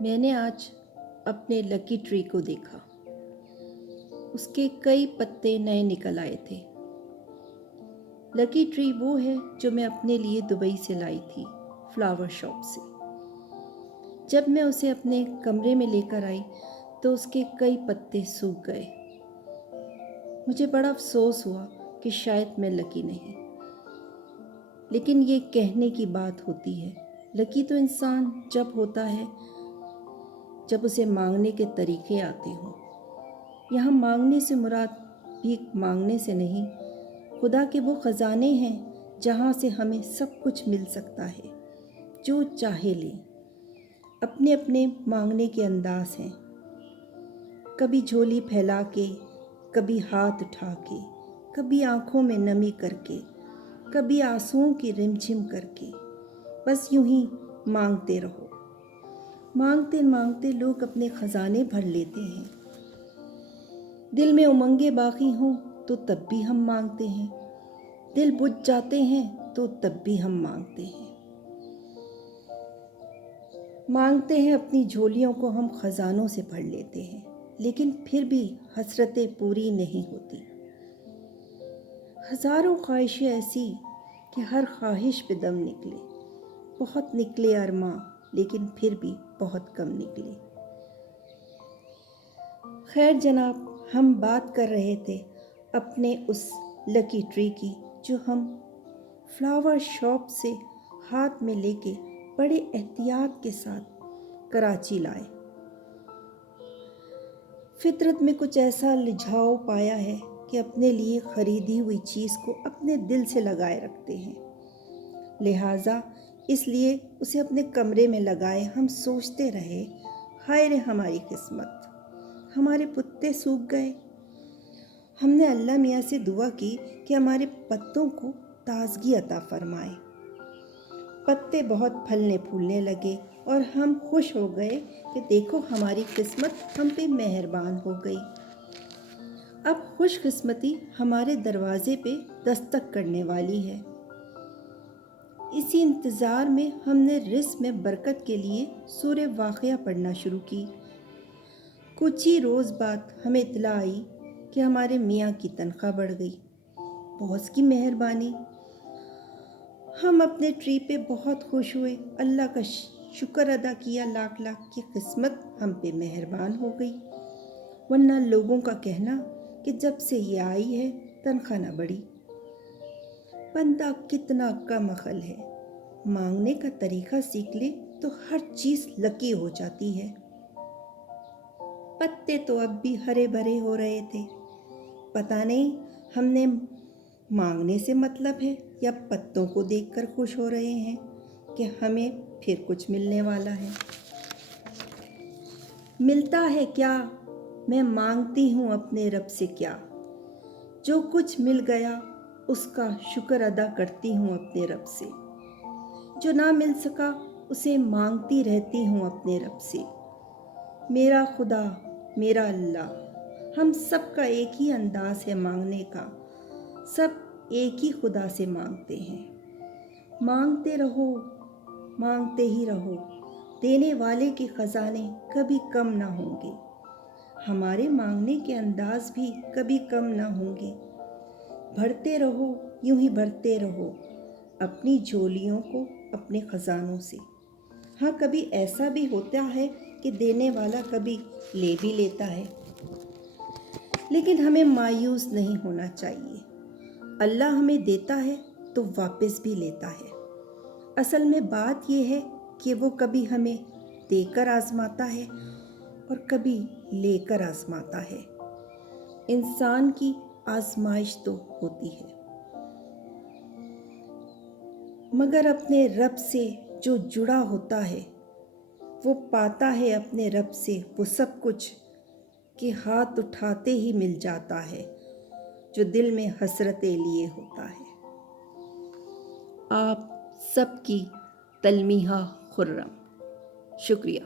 میں نے آج اپنے لکی ٹری کو دیکھا۔ اس کے کئی پتے نئے نکل آئے تھے۔ لکی ٹری وہ ہے جو میں اپنے لیے دبئی سے لائی تھی، فلاور شاپ سے۔ جب میں اسے اپنے کمرے میں لے کر آئی تو اس کے کئی پتے سوکھ گئے۔ مجھے بڑا افسوس ہوا کہ شاید میں لکی نہیں، لیکن یہ کہنے کی بات ہوتی ہے۔ لکی تو انسان جب ہوتا ہے جب اسے مانگنے کے طریقے آتے ہوں۔ یہاں مانگنے سے مراد بھیک مانگنے سے نہیں، خدا کے وہ خزانے ہیں جہاں سے ہمیں سب کچھ مل سکتا ہے، جو چاہے لیں۔ اپنے اپنے مانگنے کے انداز ہیں، کبھی جھولی پھیلا کے، کبھی ہاتھ اٹھا کے، کبھی آنکھوں میں نمی کر کے، کبھی آنسوؤں کی رمجھم کر کے۔ بس یوں ہی مانگتے رہو۔ مانگتے مانگتے لوگ اپنے خزانے بھر لیتے ہیں۔ دل میں امنگیں باقی ہوں تو تب بھی ہم مانگتے ہیں، دل بجھ جاتے ہیں تو تب بھی ہم مانگتے ہیں۔ مانگتے ہیں اپنی جھولیوں کو ہم خزانوں سے بھر لیتے ہیں، لیکن پھر بھی حسرتیں پوری نہیں ہوتی۔ ہزاروں خواہشیں ایسی کہ ہر خواہش پہ دم نکلے، بہت نکلے ارماں، لیکن پھر بھی بہت کم نکلے۔ خیر جناب، ہم بات کر رہے تھے اپنے اس لکی ٹری کی جو ہم فلاور شاپ سے ہاتھ میں لے کے بڑے احتیاط کے ساتھ کراچی لائے۔ فطرت میں کچھ ایسا لجھاؤ پایا ہے کہ اپنے لیے خریدی ہوئی چیز کو اپنے دل سے لگائے رکھتے ہیں، لہٰذا اس لیے اسے اپنے کمرے میں لگائے ہم سوچتے رہے، ہائے رے ہماری قسمت، ہمارے پتے سوکھ گئے۔ ہم نے اللہ میاں سے دعا کی کہ ہمارے پتوں کو تازگی عطا فرمائے۔ پتے بہت پھلنے پھولنے لگے اور ہم خوش ہو گئے کہ دیکھو ہماری قسمت ہم پہ مہربان ہو گئی۔ اب خوش قسمتی ہمارے دروازے پہ دستک کرنے والی ہے۔ اسی انتظار میں ہم نے رزق میں برکت کے لیے سورہ واقعہ پڑھنا شروع کی۔ کچھ ہی روز بعد ہمیں اطلاع آئی کہ ہمارے میاں کی تنخواہ بڑھ گئی۔ بہت کی مہربانی۔ ہم اپنے ٹری پہ بہت خوش ہوئے، اللہ کا شکر ادا کیا لاکھ لاکھ کہ قسمت ہم پہ مہربان ہو گئی، ورنہ لوگوں کا کہنا کہ جب سے یہ آئی ہے تنخواہ نہ بڑھی۔ بندہ کتنا کم عقل ہے، مانگنے کا طریقہ سیکھ لے تو ہر چیز لکی ہو جاتی ہے۔ پتے تو اب بھی ہرے بھرے ہو رہے تھے۔ پتہ نہیں ہم نے مانگنے سے مطلب ہے یا پتوں کو دیکھ کر خوش ہو رہے ہیں کہ ہمیں پھر کچھ ملنے والا ہے۔ ملتا ہے کیا؟ میں مانگتی ہوں اپنے رب سے کیا؟ جو کچھ مل گیا اس کا شکر ادا کرتی ہوں اپنے رب سے۔ جو نہ مل سکا اسے مانگتی رہتی ہوں اپنے رب سے۔ میرا خدا، میرا اللہ، ہم سب کا ایک ہی انداز ہے مانگنے کا، سب ایک ہی خدا سے مانگتے ہیں۔ مانگتے رہو، مانگتے ہی رہو، دینے والے کے خزانے کبھی کم نہ ہوں گے، ہمارے مانگنے کے انداز بھی کبھی کم نہ ہوں گے۔ بھرتے رہو، یوں ہی بھرتے رہو اپنی جھولیوں کو اپنے خزانوں سے۔ ہاں، کبھی ایسا بھی ہوتا ہے کہ دینے والا کبھی لے بھی لیتا ہے، لیکن ہمیں مایوس نہیں ہونا چاہیے۔ اللہ ہمیں دیتا ہے تو واپس بھی لیتا ہے۔ اصل میں بات یہ ہے کہ وہ کبھی ہمیں دے کر آزماتا ہے اور کبھی لے کر آزماتا ہے۔ انسان کی آزمائش تو ہوتی ہے، مگر اپنے رب سے جو جڑا ہوتا ہے وہ پاتا ہے اپنے رب سے وہ سب کچھ کہ ہاتھ اٹھاتے ہی مل جاتا ہے جو دل میں حسرتیں لیے ہوتا ہے۔ آپ سب کی تلمیحہ خرم۔ شکریہ۔